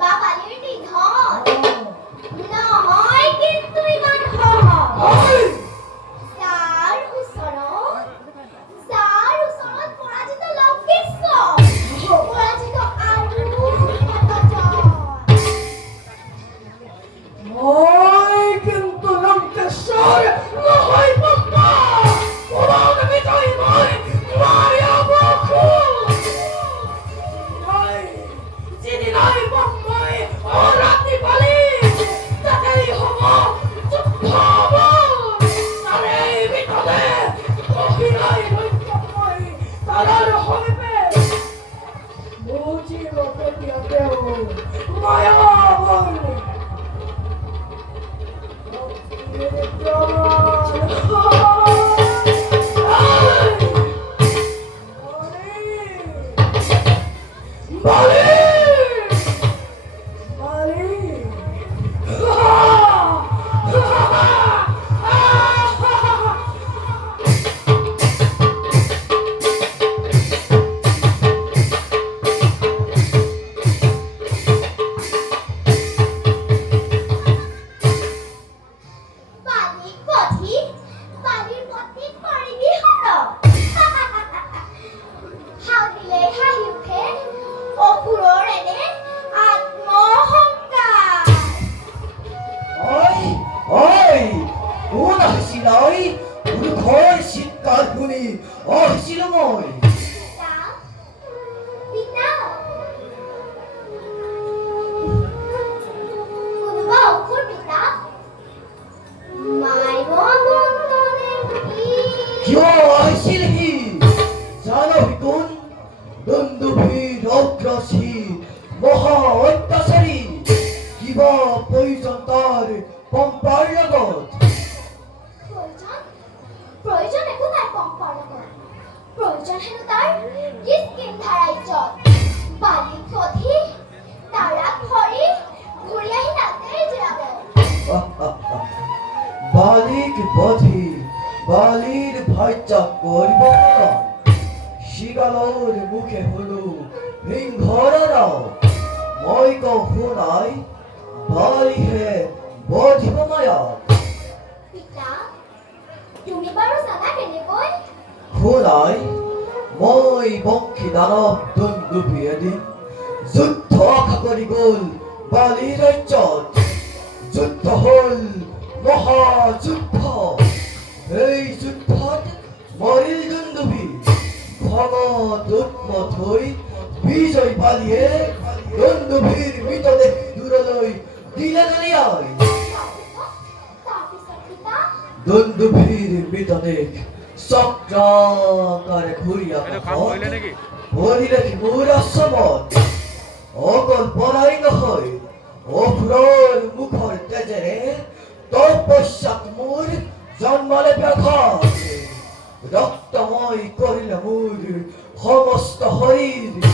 বাবালির নিধন নহয় কিন্তু ইমান সহজ যাৰ ওচৰত পৰাজিত লংকেশ্বৰ পৰাজিত আৰু মই কিন্তু লংকেশ্বৰ নহয় বাবা পুৰাণ বিজয়ী মই মায়া বখু যিদিন নাই মই ৰাতি পালি তাতেই হ'ব যুদ্ধ হ'ব তাৰে ভিতৰতে অহিৰাই মই তাৰাৰ সমীপে বুজি ৰখেতিয়াতেও মায়া বখু বালির ভাইচা করব শিগালোর মুখে হলো হিংঘরা মই কহুনাই বালি হে বধিব মায়া পিতা তুমি বাৰু জানা কেনেকৈ শুনাই মই বংশী দানৱ দন্দুভি এদিন যুদ্ধ আশা কৰি গ'ল বালিৰ ৰাজ্যত যুদ্ধ হ'ল মহাযুদ্ধ এই যুদ্ধত মৰিল দুন্দুভি খঙত উৎমত হৈ বিজয় বালিয়ে দুন্দুভিৰ মৃতদেহ দূৰলৈ দিলে দলিয়াই দুন্দুভিৰ মৃতদেহ চক্ৰাকাৰে ঘূৰিয়া ভৰিলে মোৰ আশ্ৰমত অকল পৰাই নহয় অসুৰৰ মুখৰ তেজেৰে তপস্যাত মোৰ জন্মালে ব্যাঘাত ৰক্তময় কৰিলে মোৰ সমস্ত শৰীৰ